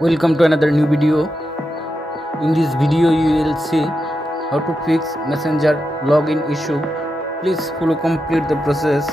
Welcome to another new video. In this video you will see how to fix messenger login issue. Please follow complete the process.